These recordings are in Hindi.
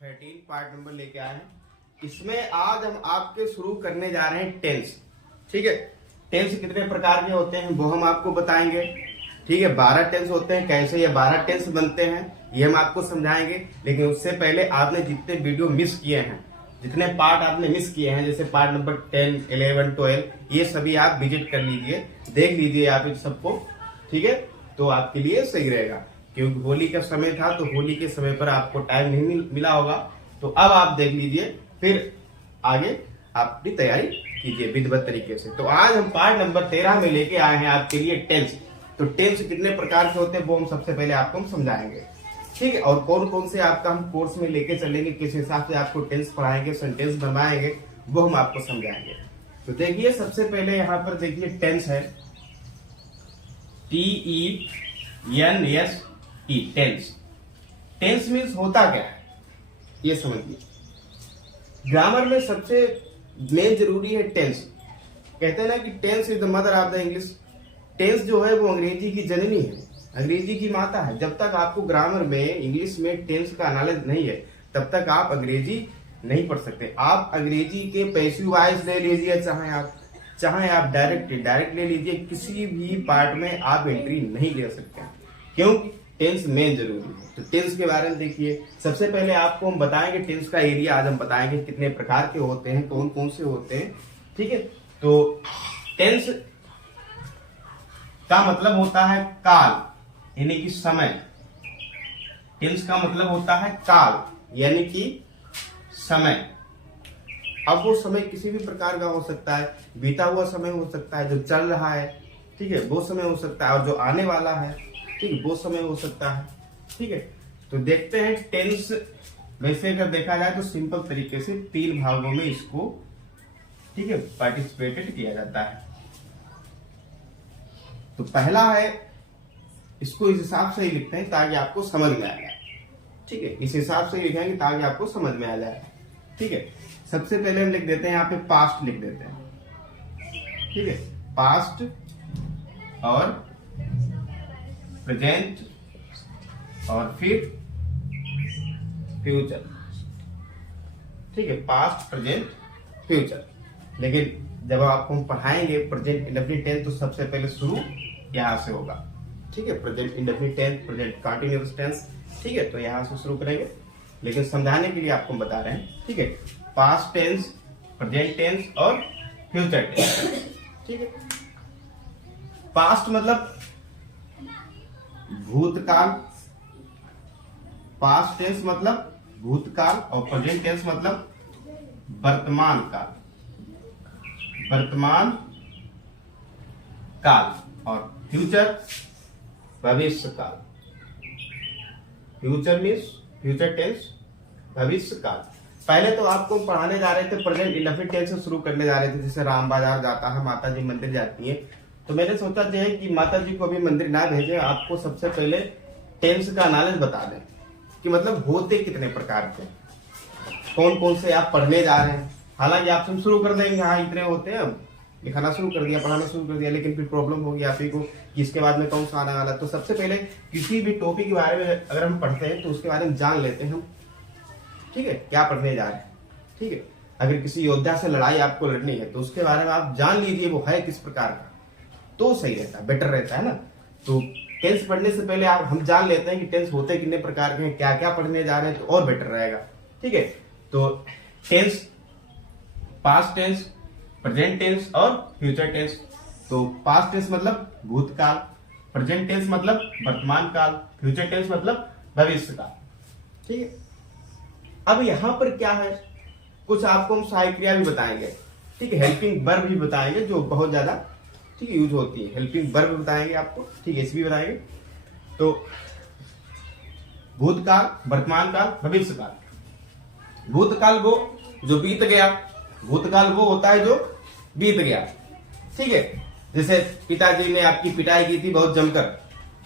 13 पार्ट नंबर लेके आए हैं। इसमें आज हम आपके शुरू करने जा रहे हैं टेंस। ठीक है, टेंस कितने प्रकार के होते हैं वो हम आपको बताएंगे। ठीक है, 12 टेंस होते हैं। कैसे ये 12 टेंस बनते हैं ये हम आपको समझाएंगे। लेकिन उससे पहले आपने जितने वीडियो मिस किए हैं, जितने पार्ट आपने मिस किए हैं, जैसे पार्ट नंबर 10, 11, 12, ये सभी आप विजिट कर लीजिए, देख लीजिए आप इन सबको। ठीक है, तो आपके लिए सही रहेगा। क्योंकि होली का समय था तो होली के समय पर आपको टाइम नहीं मिला होगा, तो अब आप देख लीजिए, फिर आगे आप अपनी तैयारी कीजिए विधिवत तरीके से। तो आज हम पार्ट नंबर 13 में लेके आए हैं आपके लिए टेंस। तो टेंस कितने प्रकार के होते हैं वो हम सबसे पहले आपको हम समझाएंगे। ठीक है, और कौन कौन से आपका हम कोर्स में लेके चलेंगे, किस हिसाब से आपको टेंस पढ़ाएंगे, सेंटेंस बनवाएंगे, वो हम आपको समझाएंगे। तो देखिए, सबसे पहले यहाँ पर देखिए टेंस है, TENS, टेंस। टेंस मीन्स होता क्या है ये समझिए। ग्रामर में सबसे मेन जरूरी है टेंस। कहते हैं ना कि tense is the mother of the English. Tense जो है वो अंग्रेजी की जननी है, अंग्रेजी की माता है। जब तक आपको ग्रामर में, इंग्लिश में टेंस का नॉलेज नहीं है, तब तक आप अंग्रेजी नहीं पढ़ सकते। आप अंग्रेजी के पैसिव वॉइस ले लीजिए, चाहे आप डायरेक्ट ले लीजिए, किसी भी पार्ट में आप एंट्री नहीं ले सकते, क्योंकि टेंस मेन जरूरी है। तो टेंस के बारे में देखिए, सबसे पहले आपको हम बताएंगे टेंस का एरिया। आज हम बताएंगे कितने प्रकार के होते हैं, कौन कौन से होते हैं। ठीक है, तो टेंस का मतलब होता है काल, यानी कि समय। टेंस का मतलब होता है काल, यानी कि समय। अब वो समय किसी भी प्रकार का हो सकता है, बीता हुआ समय हो सकता है, जो चल रहा है, ठीक है, वो समय हो सकता है, और जो आने वाला है, ठीक है, वो समय हो सकता है। ठीक है, तो देखते हैं टेंस। वैसे अगर देखा जाए तो सिंपल तरीके से 3 भागों में इसको, ठीक है, पार्टिसिपेटेड किया जाता है। तो पहला है, इसको इस हिसाब से ही लिखते हैं ताकि आपको समझ में आ जाए। ठीक है, इस हिसाब से ही लिखेंगे ताकि आपको समझ में आ जाए। ठीक है, सबसे पहले हम लिख देते हैं, यहाँ पे पास्ट लिख देते हैं। ठीक है, पास्ट और प्रेजेंट और फिर फ्यूचर। ठीक है, पास्ट, प्रेजेंट, फ्यूचर। लेकिन जब आपको हम पढ़ाएंगे प्रेजेंट इंडेफिनिट टेंस, तो सबसे पहले शुरू यहां से होगा। ठीक है, present indefinite tense, present continuous tense. ठीक है, तो यहां से शुरू करेंगे, लेकिन समझाने के लिए आपको हम बता रहे हैं। ठीक है, पास्ट टेंस, प्रेजेंट टेंस और फ्यूचर टेंस। ठीक है, पास्ट मतलब भूतकाल, पास्ट टेंस मतलब भूतकाल, और प्रेजेंट टेंस मतलब वर्तमान काल, वर्तमान काल, और फ्यूचर भविष्य काल। फ्यूचर मीन्स फ्यूचर टेंस, भविष्य काल। पहले तो आपको पढ़ाने जा रहे थे प्रेजेंट इंडेफिनिट टेंस से शुरू करने जा रहे थे। जैसे राम बाजार जाता है, माता जी मंदिर जाती है, तो मैंने सोचा जो कि माता जी को अभी मंदिर ना भेजे, आपको सबसे पहले टेंस का नॉलेज बता दें कि मतलब होते कितने प्रकार के, कौन कौन से आप पढ़ने जा रहे हैं। हालांकि आप सब शुरू कर देंगे, हाँ इतने होते हैं, लिखाना शुरू कर दिया, पढ़ाना शुरू कर दिया, लेकिन फिर प्रॉब्लम होगी आप ही को कि इसके बाद में कौन सा आने वाला। तो सबसे पहले किसी भी टॉपिक के बारे में अगर हम पढ़ते हैं तो उसके बारे में जान लेते हैं हम। ठीक है, क्या पढ़ने जा रहे हैं। ठीक है, अगर किसी योद्धा से लड़ाई आपको लड़नी है तो उसके बारे में आप जान लीजिए वो है किस प्रकार का, तो सही रहता है, बेटर रहता है ना। तो टेंस पढ़ने से पहले हम जान लेते हैं कि टेंस होते कितने प्रकार के हैं, क्या क्या पढ़ने जा रहे हैं, तो और बेटर रहेगा। ठीक है, तो tense, past tense, present tense और फ्यूचर टेंस। तो पास्ट टेंस मतलब भूतकाल, प्रेजेंट टेंस मतलब वर्तमान काल, फ्यूचर टेंस मतलब भविष्य काल। ठीक है, अब यहां पर क्या है, कुछ आपको हम सहायक क्रिया भी बताएंगे। ठीक है, हेल्पिंग वर्ब भी बताएंगे जो बहुत ज्यादा, ठीक है, यूज होती है। हेल्पिंग वर्ब बताएंगे आपको, ठीक है, इसलिए बताएंगे। तो भूतकाल, वर्तमान काल, भविष्य काल। भूतकाल वो जो बीत गया, भूतकाल वो होता है जो बीत गया। ठीक है, जैसे पिताजी ने आपकी पिटाई की थी बहुत जमकर,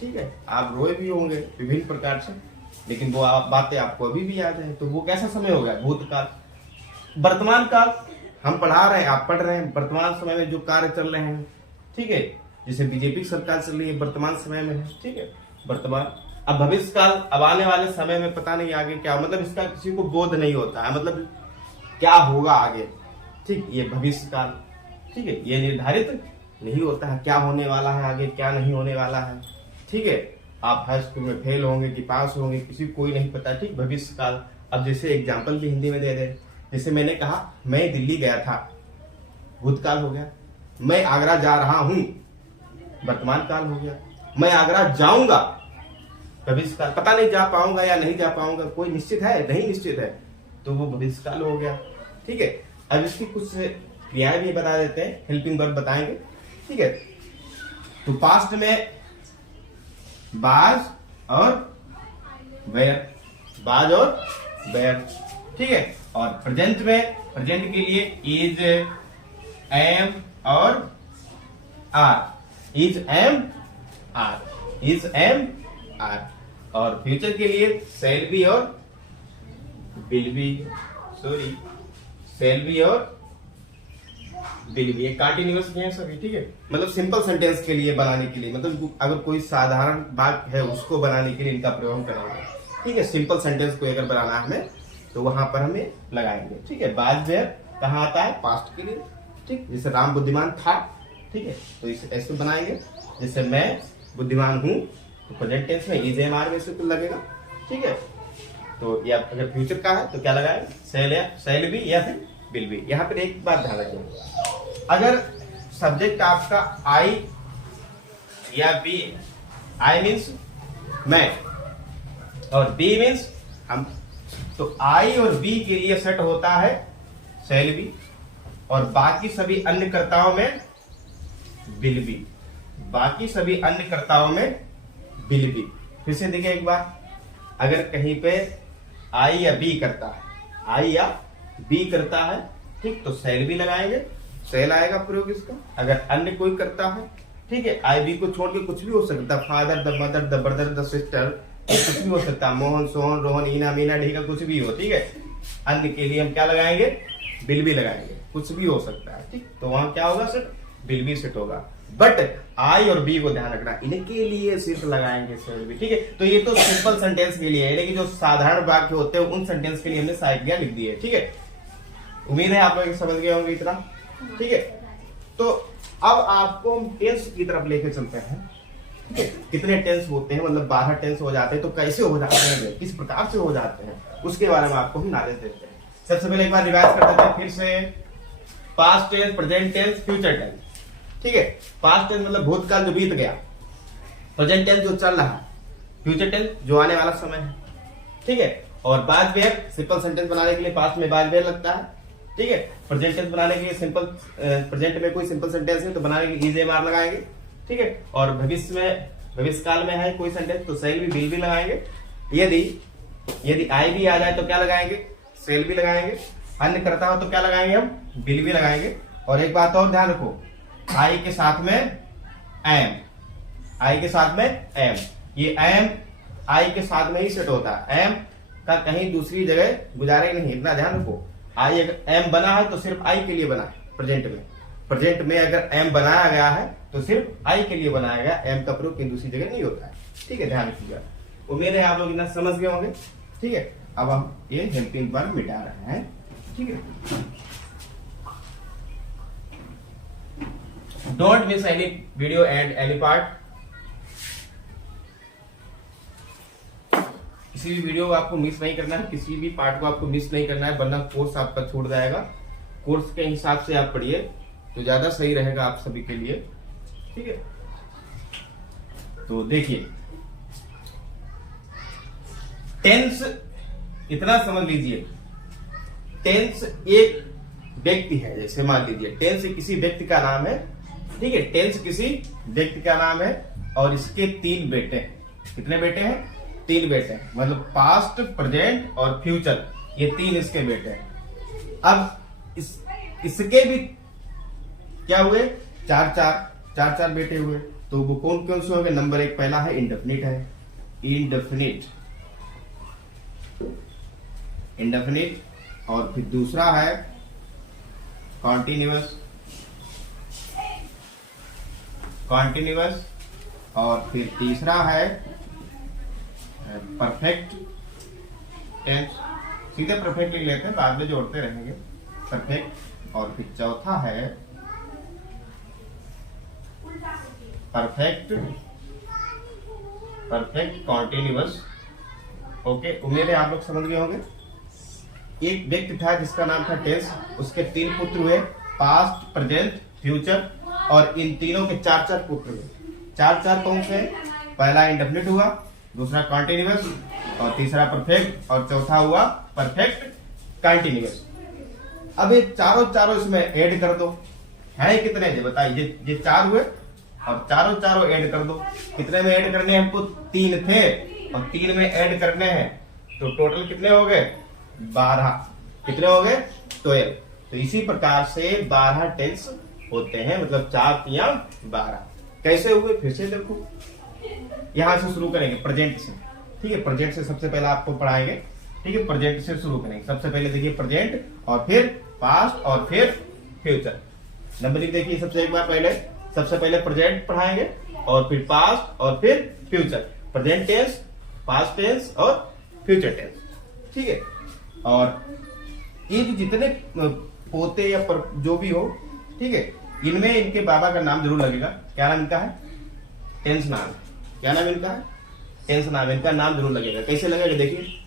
ठीक है, आप रोए भी होंगे विभिन्न प्रकार से, लेकिन वो बातें आपको अभी भी याद है, तो वो कैसा समय हो गया, भूतकाल। वर्तमान काल, हम पढ़ा रहे हैं, आप पढ़ रहे हैं, वर्तमान समय में जो कार्य चल रहे हैं। ठीक है, जैसे बीजेपी सरकार चल रही है, वर्तमान समय में है। ठीक है, वर्तमान अब भविष्य काल, अब आने वाले समय में पता नहीं आगे क्या, मतलब इसका किसी को बोध नहीं होता है, मतलब क्या होगा आगे। ठीक, ये भविष्य काल, ठीक है, ये निर्धारित नहीं होता है क्या होने वाला है आगे, क्या नहीं होने वाला है। ठीक है, आप हाई स्कूल में फेल होंगे कि पास होंगे, किसी को कोई नहीं पता। ठीक, भविष्य काल। अब जैसे एग्जाम्पल भी हिंदी में दे दे, जैसे मैंने कहा मैं दिल्ली गया था, भूतकाल हो गया। मैं आगरा जा रहा हूं, वर्तमान काल हो गया। मैं आगरा जाऊंगा, भविष्य काल, पता नहीं जा पाऊंगा या नहीं जा पाऊंगा, कोई निश्चित है नहीं, निश्चित है, तो वो भविष्य काल हो गया। ठीक है, अब इसकी कुछ क्रियाएं भी बता देते हैं, हेल्पिंग वर्ब बताएंगे। ठीक है, तो पास्ट में बाज और वेयर, बाज और वेयर। ठीक है, और प्रेजेंट में, प्रेजेंट के लिए इज, एम और are, is, am, are, is, am, are. और फ्यूचर के लिए शैल बी और will be, sorry, shall be और विल बी, कंटिन्यूअस है सभी। ठीक है, मतलब सिंपल सेंटेंस के लिए बनाने के लिए, मतलब अगर कोई साधारण बात है उसको बनाने के लिए इनका प्रयोग करेंगे। ठीक है, सिंपल सेंटेंस को अगर बनाना है हमें तो वहां पर हमें लगाएंगे। ठीक है, बाद वेयर कहाँ आता है, पास्ट के लिए। ठीक, जैसे राम बुद्धिमान था, ठीक है, तो इसे ऐसे बनाएंगे। जैसे मैं बुद्धिमान हूं, तो प्रेजेंट टेंस में इज, एम, आर में से कुछ लगेगा। ठीक है, तो या अगर फ्यूचर का है तो क्या लगाएंगे, शैल, या शैल बी या फिर विल बी। यहाँ पर एक बात ध्यान रखिए, अगर सब्जेक्ट आपका आई या बी, आई मीन्स मैं और बी मीन्स हम, तो आई और बी के लिए सेट होता है शैल बी, और बाकी सभी अन्य कर्ताओं में विल बी, बाकी सभी अन्य कर्ताओं में विल बी। फिर से देखिए एक बार, अगर कहीं पे आई या बी करता है, आई या बी करता है, ठीक, तो शैल बी लगाएंगे, शैल आएगा प्रयोग इसका। अगर अन्य कोई करता है, ठीक है, आई बी को छोड़ के कुछ भी हो सकता है, father, the mother, the brother, the sister, कुछ भी हो सकता है, मोहन, सोहन, रोहन, ईना, मीना, ढीका, कुछ भी हो। ठीक है, अन्य के लिए हम क्या लगाएंगे, विल बी लगाएंगे, कुछ भी हो सकता है। ठीक, तो वहां क्या होगा, सेट, विल बी सेट होगा। बट आई और बी को ध्यान रखना, इनके लिए सिर्फ लगाएंगे शैल बी। ठीक है, तो ये तो सिंपल सेंटेंस के लिए है, लेकिन जो साधारण वाक्य होते हैं उन सेंटेंस के लिए हमने साइकिया लिख दी है। ठीक है, उम्मीद है आप लोग समझ गए होंगे इतना। ठीक है, तो अब आपको हम टेंस की तरफ लेके चलते हैं। ठीक है, कितने टेंस होते हैं, मतलब 12 टेंस हो जाते हैं, तो कैसे हो जाते हैं, किस प्रकार से हो जाते हैं, उसके बारे में आपको हम नॉलेज देते हैं। सबसे पहले एक बार रिवाइज कर देते हैं फिर से, past tense, present tense, future tense. ठीक है, पास्ट टेंस मतलब भूतकाल जो बीत गया, प्रेजेंट टेंस जो चल रहा है, फ्यूचर टेंस जो आने वाला समय है। ठीक है, और बाद वेयर, सिंपल सेंटेंस बनाने के लिए पास्ट में बाद वेयर लगता है। ठीक है, प्रेजेंट टेंस बनाने के लिए सिंपल, प्रेजेंट में कोई सिंपल सेंटेंस है तो बनाने के लिए इज, एम, आर लगाएंगे। ठीक है, और भविष्य में, भविष्य काल में है कोई सेंटेंस तो शैल बी, विल बी लगाएंगे। यदि आई भी आ जाए तो क्या लगाएंगे, शैल बी लगाएंगे। अन्य करता हो तो क्या लगाएंगे हम, विल बी लगाएंगे। और एक बात और ध्यान रखो, आई के साथ में एम, आई के साथ में एम, ये एम आई के साथ में ही सेट होता है, एम का कहीं दूसरी जगह गुजारे नहीं, इतना ध्यान रखो। आई अगर एम बना है तो सिर्फ आई के लिए बना है, प्रेजेंट में, प्रेजेंट में अगर एम बनाया गया है तो सिर्फ आई के लिए बनाया गया, एम का प्रयोग कहीं दूसरी जगह नहीं होता है। ठीक है, ध्यान रखिएगा। उम्मीद है आप लोग इतना समझ गए होंगे। ठीक है, अब हम ये हेल्पिंग वर्ब मिटा रहे हैं। ठीक है, don't miss any video and any part. किसी भी वीडियो को आपको मिस नहीं करना है, किसी भी पार्ट को आपको मिस नहीं करना है, वरना कोर्स आपका छूट जाएगा। कोर्स के हिसाब से आप पढ़िए तो ज्यादा सही रहेगा आप सभी के लिए। ठीक है, तो देखिए टेंस इतना समझ लीजिए, टेंस एक व्यक्ति है, जैसे मान लीजिए टेंस किसी व्यक्ति का नाम है। ठीक है, टेंस किसी व्यक्ति का नाम है और इसके 3 बेटे हैं। कितने बेटे हैं, 3 बेटे हैं, मतलब पास्ट, प्रेजेंट और फ्यूचर, ये 3 इसके बेटे हैं। अब इसके भी क्या हुए, 4 बेटे हुए, तो वो कौन कौन से होंगे। नंबर 1 पहला है इंडेफिनिट है, इंडेफिनिट, इंडेफिनिट, और फिर दूसरा है कॉन्टिन्यूअस, कॉन्टिन्यूअस, और फिर तीसरा है परफेक्ट टेंस, सीधे परफेक्ट लिख लेते हैं, बाद में जोड़ते रहेंगे परफेक्ट। और फिर चौथा है परफेक्ट कॉन्टिन्यूअस। ओके, उम्मीद है आप लोग समझ गए होंगे। एक व्यक्ति था जिसका नाम था टेंस, उसके 3 पुत्र हुए, पास्ट, प्रेजेंट, फ्यूचर, और इन तीनों के 4 पुत्र हुए। 4 कौन से? पहला इंडेफिनिट हुआ, दूसरा कॉन्टिन्यूअस, और तीसरा परफेक्ट, और चौथा हुआ परफेक्ट कॉन्टिन्यूअस। अब ये चारों इसमें ऐड कर दो। है कितने ये बताइए? ये 4 हुए और चारों ऐड कर दो। कितने में ऐड करने हैं हमको? 3 थे और 3 में ऐड करने हैं, तो टोटल कितने हो गए? 12। कितने हो गए? 12। तो इसी प्रकार से 12 टेंस होते हैं, मतलब 4 या 12। कैसे हुए फिर से देखो, यहां से शुरू करेंगे प्रेजेंट से। ठीक है, प्रेजेंट से सबसे पहले आपको पढ़ाएंगे। ठीक है, प्रेजेंट से शुरू करेंगे। सबसे पहले देखिए प्रेजेंट, और फिर पास्ट, और फिर फ्यूचर। नंबरिंग देखिए, सबसे पहले प्रेजेंट पढ़ाएंगे, और फिर पास्ट, और फिर future. Present tense, past tense और फ्यूचर टेंस। ठीक है, और ये जितने पोते या जो भी हो, ठीक है, इनमें इनके बाबा का नाम जरूर लगेगा। क्या नाम इनका है? टेंस नाम। क्या नाम इनका है? टेंस नाम। इनका नाम जरूर लगेगा। कैसे लगेगा देखिए,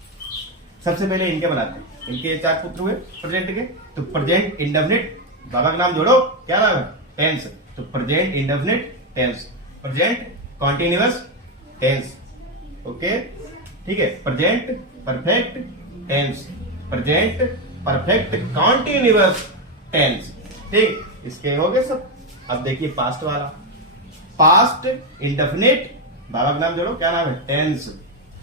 सबसे पहले इनके बनाते हैं। इनके 4 पुत्र हुए प्रेजेंट के, तो प्रेजेंट इंडेफिनिट, बाबा का नाम जोड़ो, क्या नाम है? टेंस। तो present indefinite tense, present continuous tense. Okay, ठीक है, present perfect tense, present perfect continuous tense. ठीक, इसके हो गए सब। अब देखिए पास्ट वाला, पास्ट इंडेफिनिट, बाबा का नाम जोड़ो, क्या नाम है? Tense.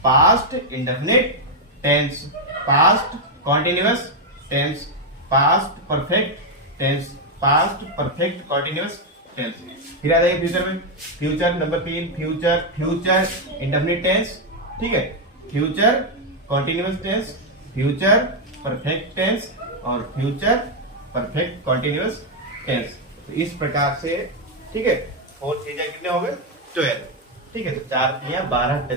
Past indefinite tense, past continuous tense, past perfect tense, past perfect continuous tense. फिर आ जाइए फ्यूचर में। Future number 3, future indefinite tense. ठीक है, future continuous tense, future perfect tense, और फ्यूचर परफेक्ट कॉन्टिन्यूअस टेंस। तो इस प्रकार से, ठीक है, और चीजें कितने हो गए? 12। ठीक है, तो 4 या 12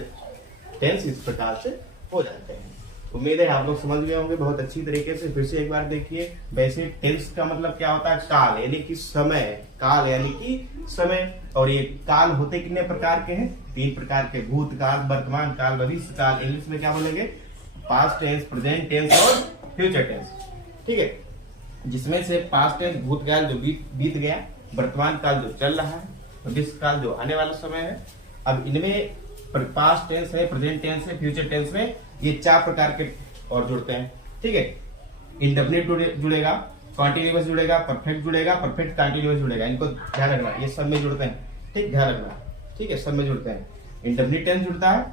टेंस इस प्रकार से हो जाते हैं। उम्मीद है आप लोग समझ गए होंगे बहुत अच्छी तरीके से। फिर से एक बार देखिए, वैसे टेंस का मतलब क्या होता है? काल, यानी कि समय। काल यानी कि समय। और ये काल होते कितने प्रकार के हैं? 3 प्रकार के, भूतकाल, वर्तमान काल, भविष्य काल। इंग्लिश में क्या बोलेंगे? पास्ट टेंस, प्रेजेंट टेंस और फ्यूचर टेंस। ठीक है, जिसमें से पास्ट टेंस भूतकाल जो बीत गया, वर्तमान काल जो चल रहा है, भविष्य काल जो आने वाला समय है। अब इनमें पास्ट टेंस है, प्रेजेंट टेंस है, फ्यूचर टेंस में ये 4 प्रकार के और जुड़ते हैं। ठीक है, इंडेफिनिट जुड़ेगा, कॉन्टिन्यूअस जुड़ेगा, परफेक्ट जुड़ेगा, परफेक्ट कॉन्टिन्यूअस जुड़ेगा। इनको ध्यान रखना, ये सब में जुड़ते हैं। ठीक, ध्यान रखना। ठीक है, सब में जुड़ते हैं। इंडेफिनिट टेंस जुड़ता है,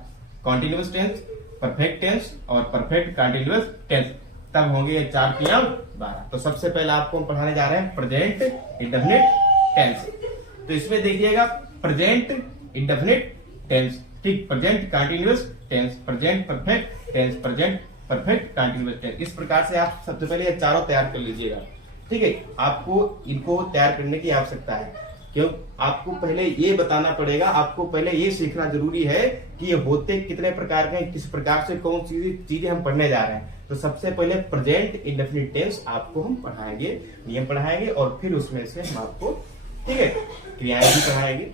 कॉन्टिन्यूअस टेंस, परफेक्ट टेंस और परफेक्ट कॉन्टिन्यूअस टेंस। तब होंगे ये 4 या 12। तो सबसे पहले आपको हम पढ़ाने जा रहे हैं प्रेजेंट इंडेफिनिट टेंस। तो इसमें देखिएगा प्रेजेंट इंडेफिनिट टेंस, ठीक, present continuous tense, present perfect tense, present perfect continuous tense. इस प्रकार से आप सबसे पहले ये चारों तैयार कर लीजिएगा। ठीक है, आपको इनको तैयार करने की आवश्यकता है। क्यों? आपको पहले ये बताना पड़ेगा, आपको पहले ये सीखना जरूरी है कि ये होते कितने प्रकार के हैं, किस प्रकार से कौन सी चीजें हम पढ़ने जा रहे हैं। तो सबसे पहले प्रेजेंट इंडेफिनिट टेंस आपको हम पढ़ाएंगे, नियम पढ़ाएंगे, और फिर उसमें से हम आपको, ठीक है, क्रियाएं भी पढ़ाएंगे,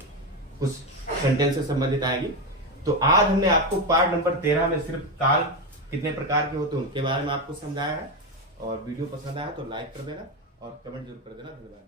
कुछ सेंटेंस से संबंधित आएगी। तो आज हमने आपको पार्ट नंबर 13 में सिर्फ काल कितने प्रकार के होते हैं उनके बारे में आपको समझाया है। और वीडियो पसंद आया तो लाइक कर देना और कमेंट जरूर कर देना। धन्यवाद।